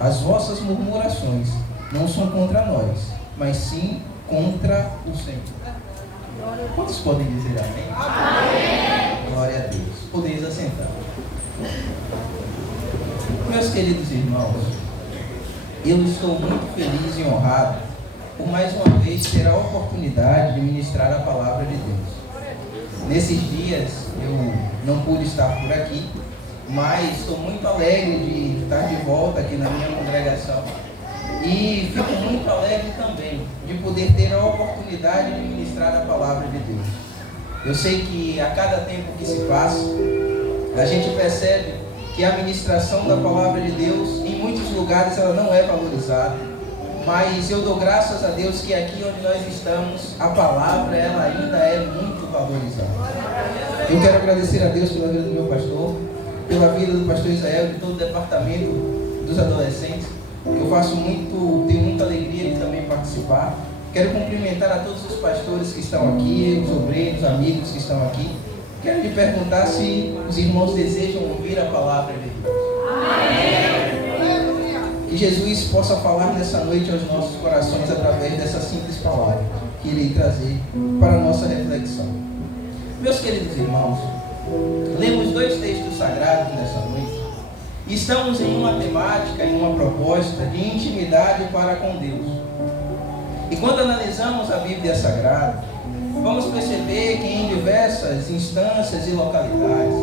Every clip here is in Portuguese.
As vossas murmurações não são contra nós, mas sim contra o Senhor. Quantos podem dizer amém? Amém! Glória a Deus. Podeis assentar. Meus queridos irmãos, eu estou muito feliz e honrado por mais uma vez ter a oportunidade de ministrar a palavra de Deus. Nesses dias eu não pude estar por aqui, mas estou muito alegre de estar de volta aqui na minha congregação e fico muito alegre também de poder ter a oportunidade de ministrar a palavra de Deus. Eu sei que a cada tempo que se passa, a gente percebe que a ministração da palavra de Deus, em muitos lugares, ela não é valorizada, mas eu dou graças a Deus que aqui onde nós estamos, a palavra ela ainda é muito valorizada. Eu quero agradecer a Deus pela vida do meu pastor, pela vida do pastor Israel, de todo o departamento dos adolescentes. Eu tenho muita alegria de também participar. Quero cumprimentar a todos os pastores que estão aqui, os obreiros, amigos que estão aqui. Quero lhe perguntar se os irmãos desejam ouvir a palavra de Deus. Amém. Que Jesus possa falar nessa noite aos nossos corações através dessa simples palavra que irei trazer para a nossa reflexão. Meus queridos irmãos, lemos dois textos sagrados nessa noite. Estamos em uma temática, em uma proposta de intimidade para com Deus. E quando analisamos a Bíblia Sagrada, vamos perceber que em diversas instâncias e localidades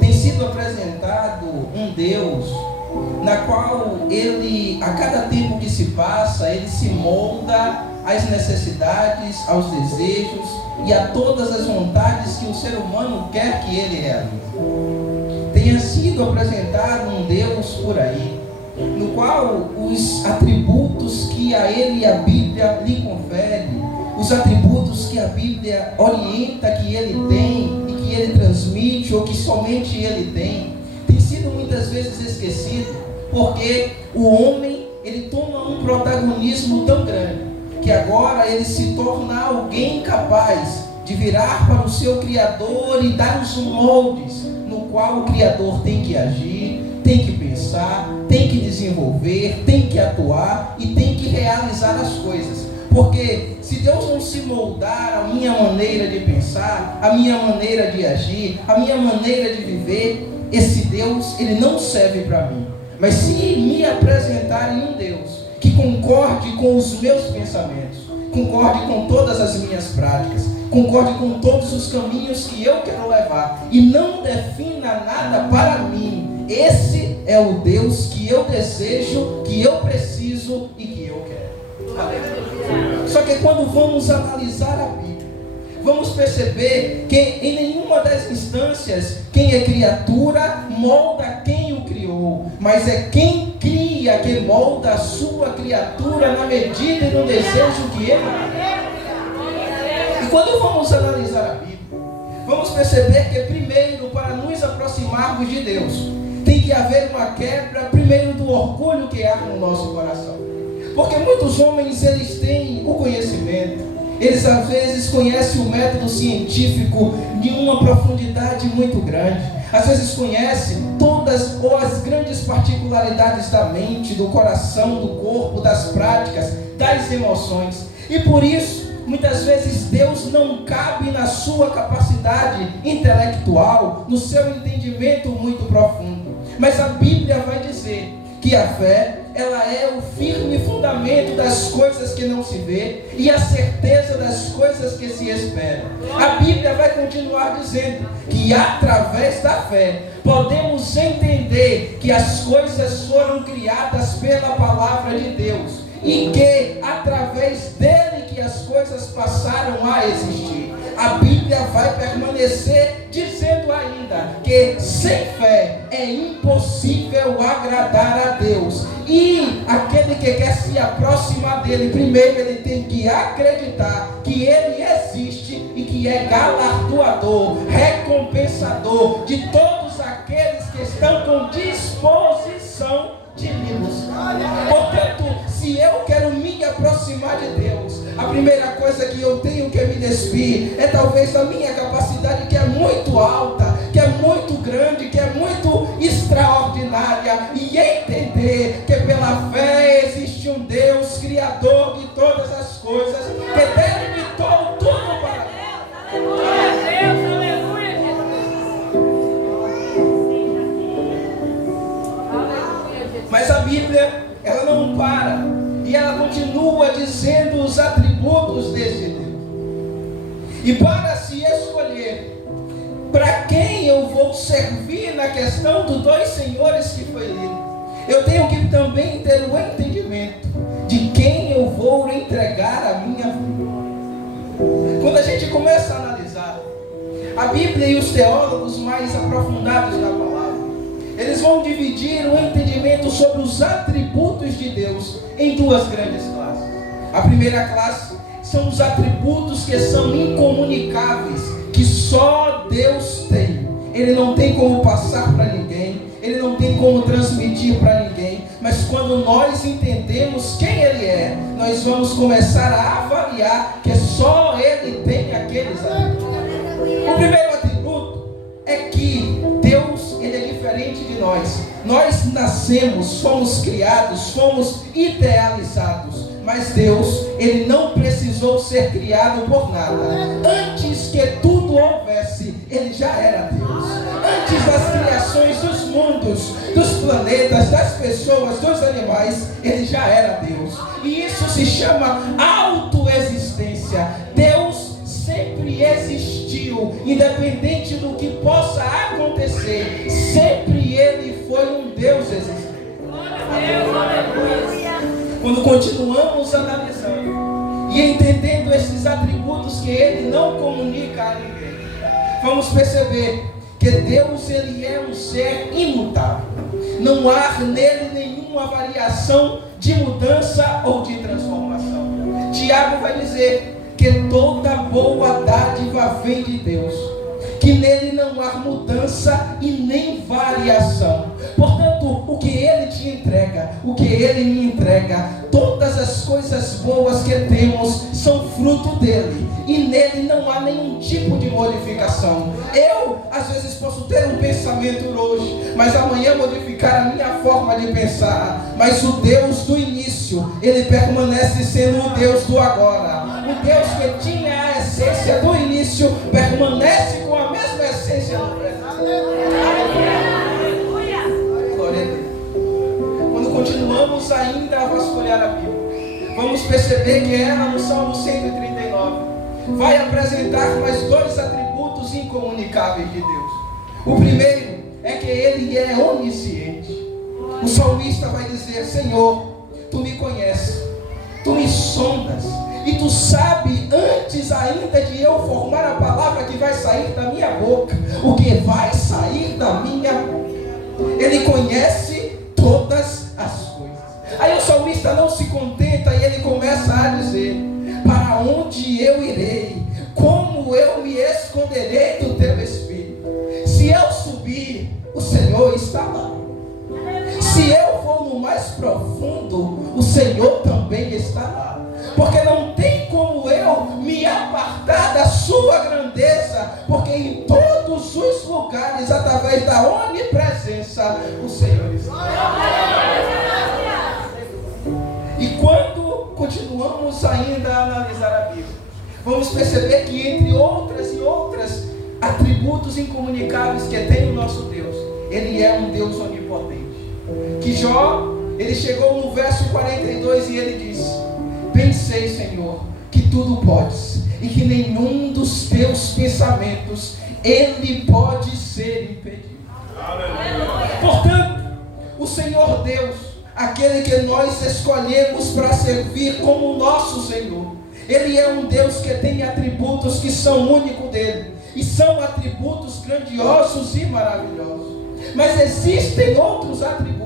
tem sido apresentado um Deus na qual ele, a cada tempo que se passa, ele se molda às necessidades, aos desejos e a todas as vontades que o ser humano quer que ele realize. Tenha sido apresentado um Deus por aí, no qual os atributos que a ele a Bíblia lhe confere, os atributos que a Bíblia orienta que ele tem e que ele transmite ou que somente ele tem sido muitas vezes esquecido, porque o homem ele toma um protagonismo tão grande que agora ele se torna alguém capaz de virar para o seu Criador e dar os moldes no qual o Criador tem que agir, tem que pensar, tem que desenvolver, tem que atuar e tem que realizar as coisas. Porque se Deus não se moldar a minha maneira de pensar, a minha maneira de agir, a minha maneira de viver, esse Deus, ele não serve para mim. Mas se me apresentarem um Deus que concorde com os meus pensamentos, concorde com todas as minhas práticas, concorde com todos os caminhos que eu quero levar e não defina nada para mim, esse é o Deus que eu desejo, que eu preciso e que eu quero. Aleluia. Só que quando vamos analisar a Bíblia, vamos perceber que em nenhuma das instâncias quem é criatura molda quem o criou, mas é quem cria que molda a sua criatura na medida e no desejo que ele tem. E quando vamos analisar a Bíblia, vamos perceber que primeiro, para nos aproximarmos de Deus, tem que haver uma quebra primeiro do orgulho que há no nosso coração. Porque muitos homens eles têm o conhecimento, eles às vezes conhecem o método científico de uma profundidade muito grande. Às vezes conhecem todas ou as grandes particularidades da mente, do coração, do corpo, das práticas, das emoções. E por isso, muitas vezes Deus não cabe na sua capacidade intelectual, no seu entendimento muito profundo. Mas a Bíblia vai dizer que a fé, ela é o firme fundamento das coisas que não se vê e a certeza das coisas que se esperam. A Bíblia vai continuar dizendo que através da fé podemos entender que as coisas foram criadas pela palavra de Deus e que através dele que as coisas passaram a existir. A Bíblia vai permanecer dizendo ainda que sem fé é impossível agradar a Deus. E aquele que quer se aproximar dele, primeiro ele tem que acreditar que ele existe e que é galardoador, recompensador de todos aqueles que estão com disposição de lhe buscar. Portanto, se eu quero me aproximar de Deus, a primeira coisa que eu tenho que me despir é talvez da minha capacidade que é muito alta, que é muito grande, que é muito extraordinária e entender que pela fé existe um Deus criador de todas as coisas, que delimitou tudo para Mas a Bíblia, ela não para, e ela continua dizendo os atributos desse Deus. E para se escolher para quem eu vou servir na questão dos dois senhores que foi lido, eu tenho que também ter o entendimento de quem eu vou entregar a minha vida. Quando a gente começa a analisar a Bíblia e os teólogos mais aprofundados da palavra, eles vão dividir o entendimento sobre os atributos de Deus em duas grandes classes. A primeira classe são os atributos que são incomunicáveis, que só Deus tem. Ele não tem como passar para ninguém, ele não tem como transmitir para ninguém. Mas quando nós entendemos quem ele é, nós vamos começar a avaliar que só ele tem aqueles atributos. O primeiro atributo é que Deus, ele é diferente de nós. Nós nascemos, fomos criados, fomos idealizados. Mas Deus, ele não precisou ser criado por nada. Antes que tudo houvesse, ele já era Deus. Antes das criações dos mundos, dos planetas, das pessoas, dos animais, ele já era Deus. E isso se chama autoexistência. Deus sempre existiu, independente do que possa acontecer. Sempre ele foi um Deus existente. Quando continuamos analisando e entendendo esses atributos que ele não comunica a ninguém, vamos perceber que Deus, ele é um ser imutável. Não há nele nenhuma variação de mudança ou de transformação. Tiago vai dizer que toda boa dádiva vem de Deus, que nele não há mudança e nem variação. Portanto, o que ele te entrega, o que ele me entrega, todas as coisas boas que temos são fruto dele, e nele não há nenhum tipo de modificação. Eu, às vezes, posso ter um pensamento hoje, mas amanhã modificar a minha forma de pensar. Mas o Deus do início, ele permanece sendo o Deus do agora. O Deus que tinha a essência do início permanece com a mesma essência do presente. Glória a Deus. Quando continuamos ainda a vasculhar a Bíblia, vamos perceber que ela, no Salmo 139, vai apresentar mais dois atributos incomunicáveis de Deus. O primeiro é que ele é onisciente. O salmista vai dizer: Senhor, tu me conheces, tu me sondas, e tu sabe, antes ainda de eu formar a palavra que vai sair da minha boca, o que vai sair da minha boca. Ele conhece todas as coisas. Aí o salmista não se contenta e ele começa a dizer: para onde eu irei? Como eu me esconderei do teu espírito? Se eu subir, o Senhor está lá. Se eu for no mais profundo, o Senhor também está lá. Porque não tem como eu me apartar da sua grandeza, porque em todos os lugares, através da onipresença, o Senhor está. E quando continuamos ainda a analisar a Bíblia, vamos perceber que entre outras e outras atributos incomunicáveis que tem o nosso Deus, ele é um Deus onipotente. Que Jó, ele chegou no verso 42 e ele diz: bem sei, Senhor, que tudo podes, e que nenhum dos teus pensamentos ele pode ser impedido. Aleluia. Portanto, o Senhor Deus, aquele que nós escolhemos para servir como nosso Senhor, ele é um Deus que tem atributos que são únicos dele, e são atributos grandiosos e maravilhosos. Mas existem outros atributos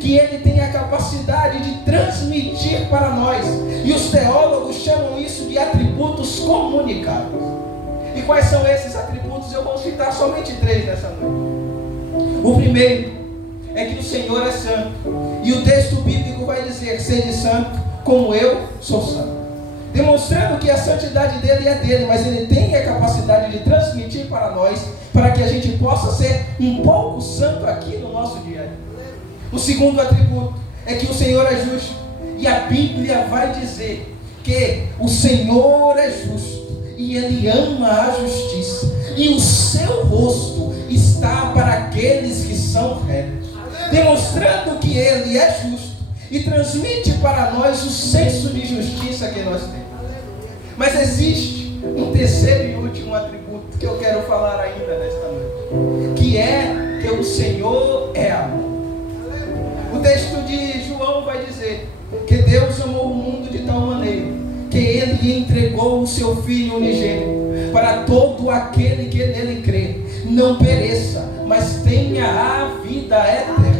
que ele tem a capacidade de transmitir para nós, e os teólogos chamam isso de atributos comunicáveis. E quais são esses atributos? Eu vou citar somente 3 nessa noite. O primeiro é que o Senhor é santo, e o texto bíblico vai dizer: sede santo como eu sou santo. demonstrando que a santidade dele é dele, mas ele tem a capacidade de transmitir para nós, para que a gente possa ser um pouco santo aqui no nosso dia a dia. O segundo atributo é que o Senhor é justo, e a Bíblia vai dizer que o Senhor é justo, e Ele ama a justiça, e o seu rosto está para aqueles que são retos, demonstrando que Ele é justo, e transmite para nós o senso de justiça que nós temos. Mas existe um terceiro e último atributo que eu quero falar ainda nesta noite, que é que o Senhor é amor. O texto de João vai dizer que Deus amou o mundo de tal maneira que Ele entregou o seu Filho unigênito para todo aquele que nele crê não pereça, mas tenha a vida eterna,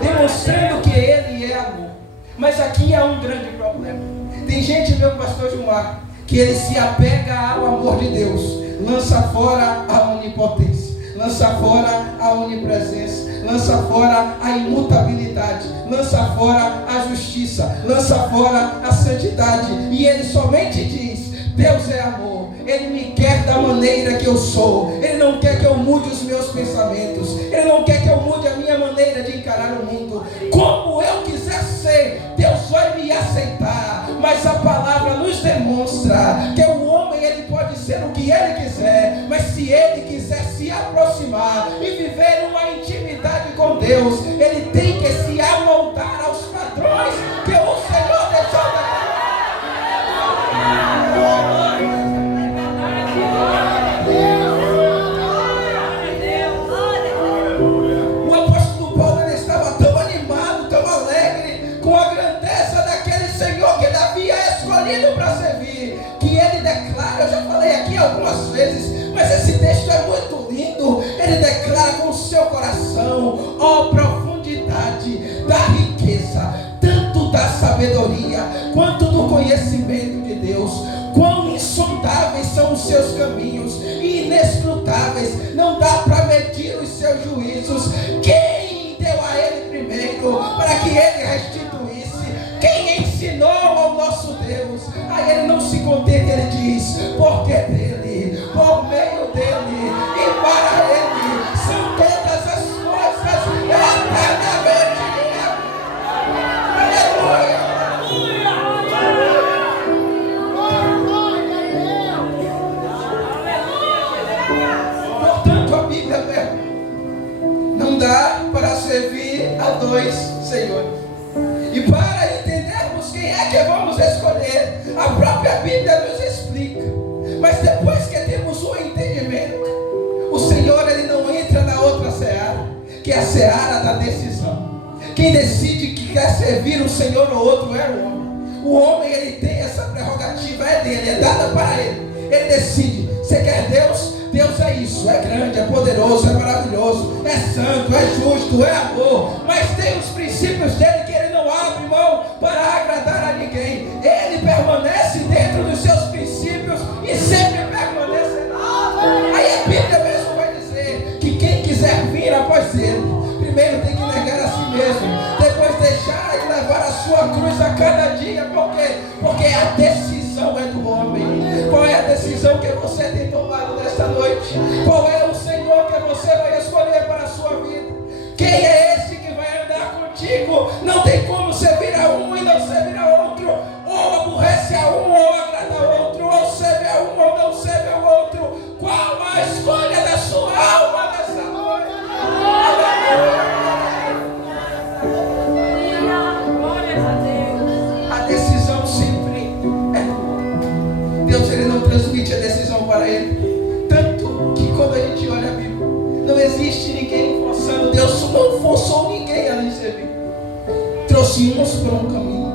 demonstrando que Ele é amor. Mas aqui há um grande problema. Tem gente, meu pastor Gilmar, que ele se apega ao amor de Deus, lança fora a onipotência, lança fora a onipresença, lança fora a imutabilidade, lança fora a justiça, lança fora a santidade, e ele somente diz: Deus é amor, Ele me quer da maneira que eu sou, Ele não quer que eu mude os meus pensamentos, Ele não quer que eu mude a minha maneira de encarar o mundo. Como eu quiser ser, Deus vai me aceitar. Mas a palavra nos demonstra que o homem, ele pode ser o que ele quiser, mas se ele quiser se aproximar e viver uma intimidade com Deus, ele tem que se amoldar aos padrões que o Senhor deixou da O apóstolo Paulo, ele estava tão animado, tão alegre com a grandeza daquele Senhor que ele havia escolhido para servir, que ele declara, eu já falei aqui algumas vezes, mas esse texto é muito lindo. Ele declara com o seu coração: ó profundidade da riqueza, tanto da sabedoria quanto do conhecimento de Deus, quão insondáveis são os seus caminhos e inescrutáveis, não dá para medir os seus juízos. Quem deu a ele primeiro para que ele restituísse? Quem ensinou ao nosso Deus? A ele não se contenta, ele diz: porque dele, por meio dele e para ele são todas as coisas eternamente. Aleluia! Portanto, a Bíblia mesmo não dá para servir a dois senhores. E para entendermos quem é que vamos escolher, a própria Bíblia nos explica. Mas depois que temos um entendimento, o Senhor, ele não entra na outra seara, que é a seara da decisão. Quem decide que quer servir um Senhor ou outro é o homem. O homem, ele tem essa prerrogativa, é dele, é dada para ele. Ele decide: você quer Deus? Deus é isso, é grande, é poderoso, é maravilhoso, é santo, é justo, é amor. Mas tem os princípios dele que ele não abre mão para agradar a ninguém. Ele permanece dentro dos seus princípios e sempre permanecerá. Aí a Bíblia mesmo vai dizer que quem quiser vir após ele, primeiro tem que negar a si mesmo, depois deixar e levar a sua cruz a cada dia. Por quê? Porque a decisão é do homem. Qual é a decisão que você tem tomado nesta noite? Qual é o Senhor que você vai escolher para a sua vida? Quem é esse que vai andar contigo? Não tem como servir a um e não servir a outro, ou aborrece a um ou agrada a outro, ou serve a um ou não serve ao outro. Qual a escolha da sua alma nessa noite? A decisão sempre é do homem. Deus, ele não transmite a decisão para ele. Tanto que quando a gente olha a Bíblia, não existe ninguém forçando. Deus não forçou ninguém a lhe servir. Trouxe uns por um caminho,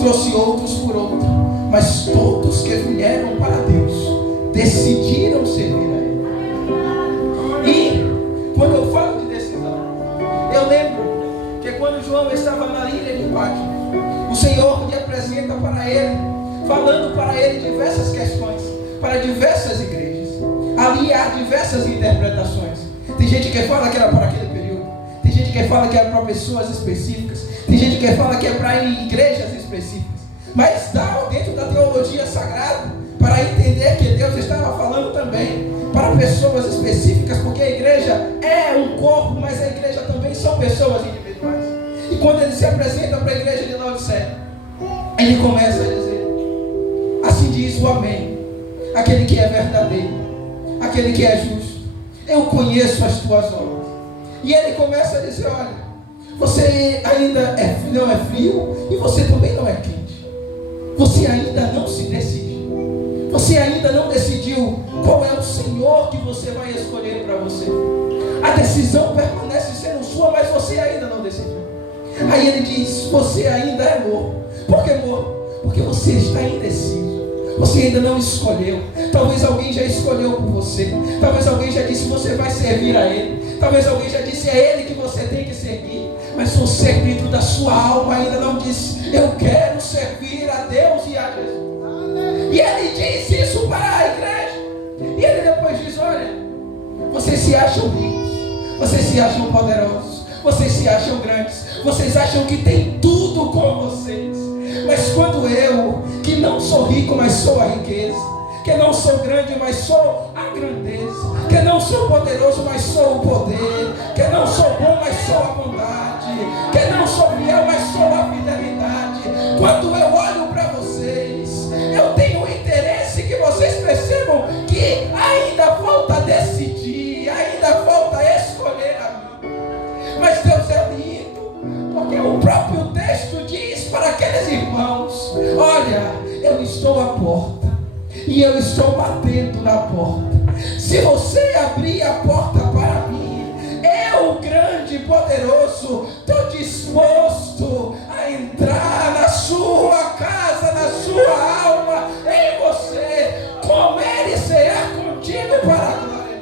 trouxe outros por outro, mas todos que vieram para Deus decidiram servir a Ele. E quando eu falo de decisão, eu lembro que quando João estava na ilha de Patmos, o Senhor lhe apresenta para ele, falando para ele diversas questões, para diversas igrejas. Ali há diversas interpretações. Tem gente que fala que era para aquele período, tem gente que fala que era para pessoas específicas, tem gente que fala que é para igrejas específicas. Mas dá dentro da teologia sagrada para entender que Deus estava falando também para pessoas específicas, porque a igreja é um corpo, mas a igreja também são pessoas individuais. E quando ele se apresenta para a igreja de Laodiceia, ele começa a dizer: assim diz o Amém, aquele que é verdadeiro, aquele que é justo. Eu conheço as tuas obras. E ele começa a dizer: olha, você ainda não é frio e você também não é quente. Você ainda não se decidiu. Você ainda não decidiu qual é o Senhor que você vai escolher para você. A decisão permanece sendo sua, mas você ainda não decidiu. Aí ele diz: você ainda é morto. Por que morto? Porque você está indeciso. Você ainda não escolheu. Talvez alguém já escolheu por você. Talvez alguém já disse: você vai servir a Ele. Talvez alguém já disse: é Ele que você tem que seguir. Mas você, dentro da sua alma, ainda não disse: eu quero servir a Deus e a Jesus. E ele diz isso para a igreja. E ele depois diz: olha, vocês se acham ricos, vocês se acham poderosos, vocês se acham grandes, vocês acham que tem tudo com vocês. Mas quando eu, que não sou rico, mas sou a riqueza, que não sou grande, mas sou a grandeza, que não sou poderoso, mas sou o poder, que não sou bom, mas sou a bondade, que não sou fiel, mas sou a fidelidade. Quando eu olho para vocês, eu tenho interesse que vocês percebam que ainda falta decidir, ainda falta escolher a mim. Mas Deus é lindo, porque o próprio texto diz para aqueles irmãos: olha, eu estou à porta e eu estou batendo na porta. Se você abrir a porta para mim, eu, grande e poderoso, estou disposto a entrar na sua casa, na sua alma, em você, comer e cear contigo para a glória.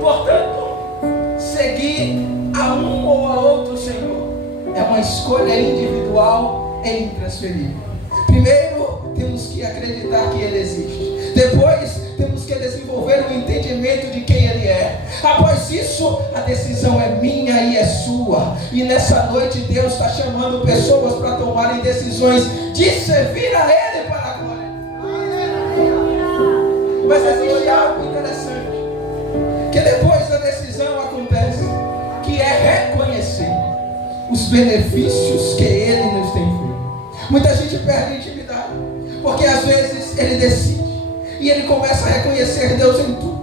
Portanto, seguir a um ou a outro Senhor é uma escolha individual e intransferível. Primeiro, temos que acreditar que Ele existe. Depois, temos que desenvolver o entendimento de quem Ele é. Após isso, a decisão é minha e é sua. E nessa noite, Deus está chamando pessoas para tomarem decisões de servir a Ele para a glória. Mas existe algo interessante, que depois da decisão acontece, que é reconhecer os benefícios que Ele nos tem feito. Muita gente perde a intimidade, porque às vezes ele decide e ele começa a reconhecer Deus em tudo.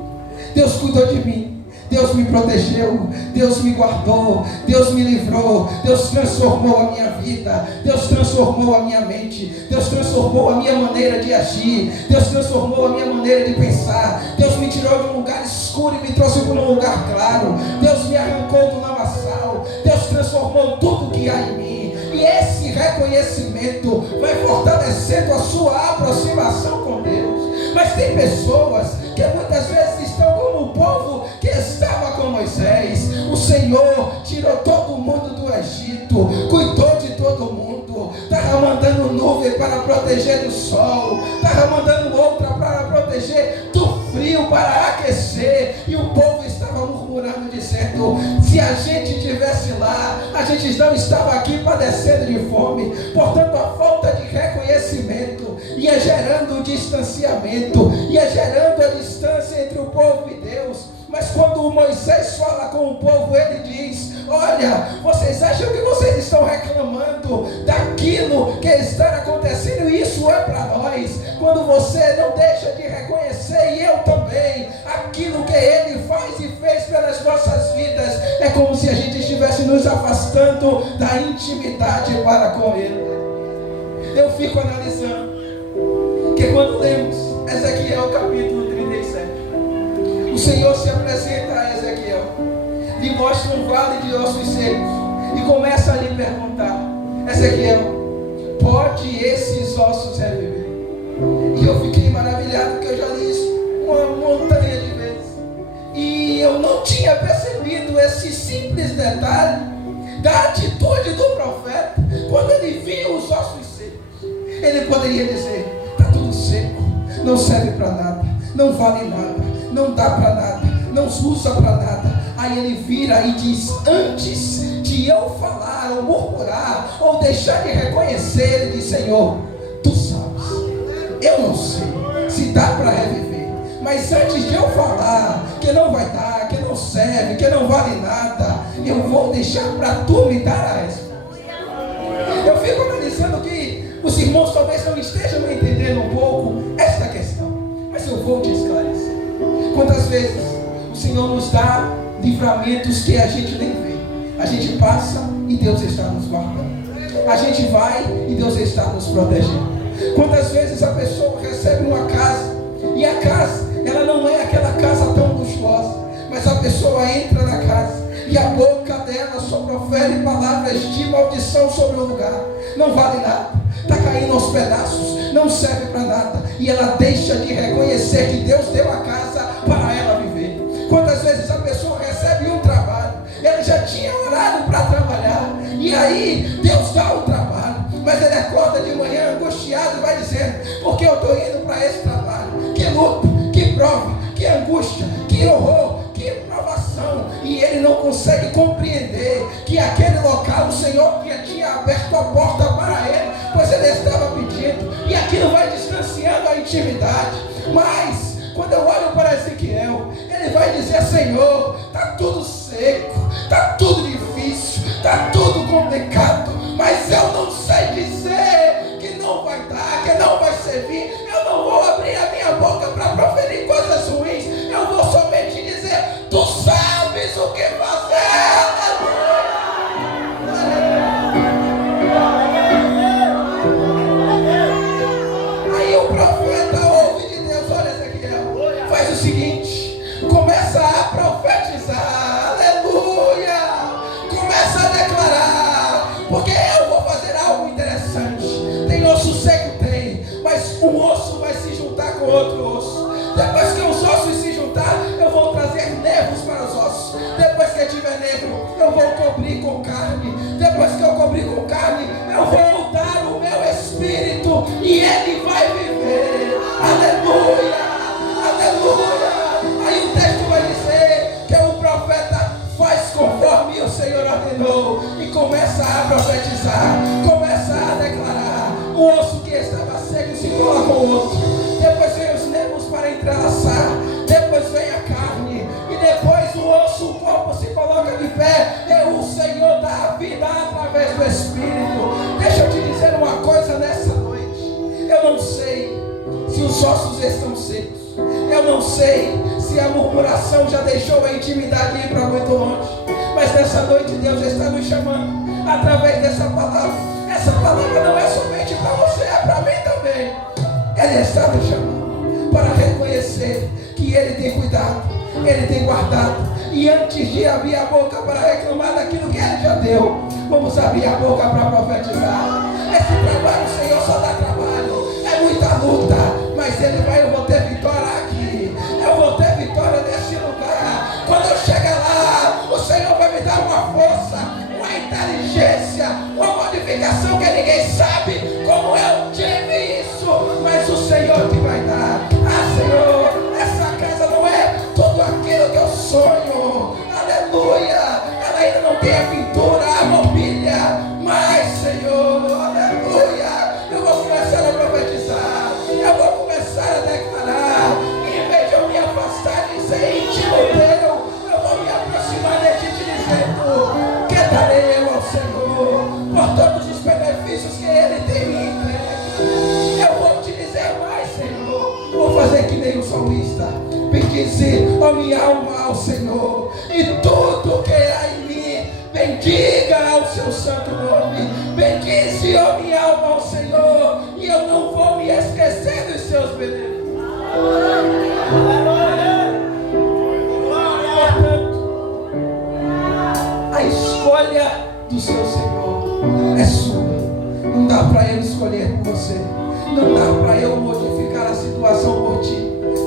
Deus cuidou de mim, Deus me protegeu, Deus me guardou, Deus me livrou, Deus transformou a minha vida, Deus transformou a minha mente, Deus transformou a minha maneira de agir, Deus transformou a minha maneira de pensar, Deus me tirou de um lugar escuro e me trouxe para um lugar claro, Deus me arrancou do lamaçal, Deus transformou tudo que há em mim. E esse reconhecimento vai fortalecendo a sua aproximação com Deus. Mas tem pessoas que muitas vezes estão como o povo que estava com Moisés. O Senhor tirou todo mundo do Egito, cuidou de todo mundo, estava mandando nuvem para proteger do sol, estava mandando outra para proteger do frio, para aquecer, e o povo estava murmurando, dizendo: se a gente estivesse lá, a gente não estava aqui padecendo de fome. Portanto, a falta de reconhecimento ia gerando o distanciamento, ia gerando a distância entre o povo e Deus. Mas quando Moisés fala com o povo, ele diz: olha, vocês acham que vocês estão reclamando daquilo que está acontecendo, e isso é para nós. Quando você não deixa de reconhecer, e eu também, aquilo que Ele faz e fez pelas nossas vidas, é como se a gente estivesse nos afastando da intimidade para com Ele. Eu fico analisando que quando lemos Ezequiel capítulo 37, o Senhor se apresenta a Ezequiel, lhe mostra um vale de ossos secos e começa a lhe perguntar: Ezequiel, pode esses ossos reviver? E eu fiquei maravilhado, porque eu já li isso uma montanha de vezes, e eu não tinha percebido esse simples detalhe da atitude do profeta. Quando ele viu os ossos secos, ele poderia dizer: está tudo seco, não serve para nada, não vale nada, não dá para nada, não usa para nada. Aí ele vira e diz: antes de eu falar ou murmurar ou deixar de reconhecer, ele diz: Senhor, tu sabes, eu não sei se dá para reviver, mas antes de eu falar que não vai dar, que não serve, que não vale nada, eu vou deixar para tu me dar a resposta. Eu fico analisando que os irmãos talvez não estejam entendendo um pouco esta questão, mas eu vou te esclarecer. Quantas vezes o Senhor nos dá livramentos que a gente nem vê? A gente passa e Deus está nos guardando. A gente vai e Deus está nos protegendo. Quantas vezes a pessoa recebe uma casa e a casa, ela não é aquela casa tão luxuosa, mas a pessoa entra na casa e a boca dela só profere palavras de maldição sobre o lugar. Não vale nada, está caindo aos pedaços, não serve para nada, e ela deixa de reconhecer que Deus deu a casa para ela viver. Quantas vezes a pessoa recebe um trabalho, ela já tinha orado para trabalhar, e aí Deus dá o trabalho, mas ele acorda de manhã angustiado e vai dizendo: porque eu estou indo para esse trabalho? Que luta, que prova, que angústia, que horror, que provação. E ele não consegue compreender que aquele local o Senhor já tinha aberto a porta para ele, pois ele estava pedindo, e aquilo vai distanciando a intimidade. Mas quando eu olho para Ezequiel, ele vai dizer: Senhor, está tudo seco, está tudo difícil, está tudo complicado, mas eu não sei dizer que não vai dar, que não vai servir. Eu não vou abrir a minha boca para proferir coisas ruins, eu vou somente dizer: tu sabes o que fazer. Aí o profeta ouve de Deus: olha, Ezequiel, faz o seguinte, começa a profetizar, aleluia, começa a declarar, porque eu vou fazer algo interessante. Tem osso seco? Tem, mas um osso vai se juntar com outro osso. Depois que os ossos se juntar, eu vou trazer nervos para os ossos. Depois que tiver nervo, eu vou cobrir com carne. Depois que eu cobrir com carne, eu vou dar o meu espírito e ele vai viver. Aleluia, aleluia. Aí o texto vai dizer que o profeta faz conforme o Senhor ordenou e começa a profetizar, começa a declarar. O osso que estava seco se cola com o outro. Depois vem os nervos para entrelaçar. Depois vem a carne. E depois o osso, o corpo se coloca de pé. E o Senhor dá a vida através do Espírito. Deixa eu te dizer uma coisa nessa noite. Eu não sei se os ossos estão secos. Eu não sei se a murmuração já deixou a intimidade ir para muito longe. Mas nessa noite Deus está nos chamando através dessa palavra. Essa palavra não é somente para você, é para mim também. Ele está nos chamando para reconhecer que Ele tem cuidado, Ele tem guardado. E antes de abrir a boca para reclamar daquilo que Ele já deu, vamos abrir a boca para profetizar. Esse trabalho, o Senhor, só dá trabalho. É muita luta, mas eu vou ter vitória aqui. Eu vou ter vitória nesse lugar. Quando eu chegar lá, o Senhor vai me dar uma força, uma inteligência, uma modificação que ninguém sabe como eu tive isso, mas o Senhor que vai dar. Ah, Senhor, essa casa não é tudo aquilo que eu sonho, aleluia, ela ainda não tem a pintura, a mobília, mas Senhor, aleluia, eu vou começar a profetizar, eu vou começar a declarar, em vez de eu me afastar de ser íntimo teu, eu vou me aproximar de ti dizendo: que darei eu ao Senhor por todos os benefícios que Ele tem me entregue. Eu vou te dizer mais, Senhor, vou fazer que nem o salmista, bendize, ó minha alma, ao Senhor, e tudo que há em mim, bendiga ao seu santo nome. Bendize, ó minha alma, ao Senhor, e eu não vou me esquecer dos seus benefícios. A escolha do seu Senhor é sua. Não dá para eu escolher por você. Não dá para eu modificar a situação por ti.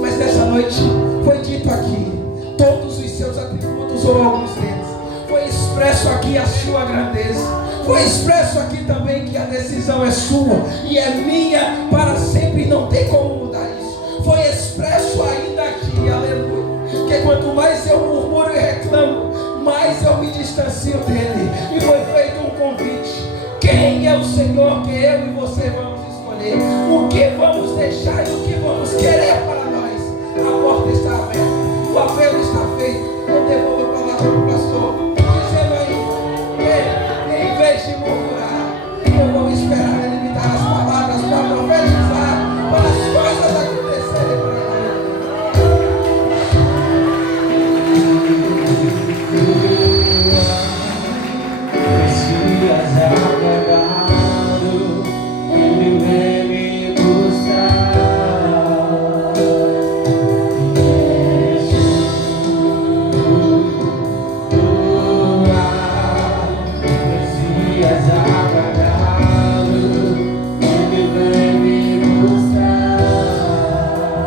Mas nessa noite foi dito aqui todos os seus atributos ou alguns deles. Foi expresso aqui a sua grandeza. Foi expresso aqui também que a decisão é sua e é minha para sempre. Não tem como mudar isso. Foi expresso ainda aqui, aleluia, que quanto mais eu murmuro e reclamo, mais eu me distancio dele.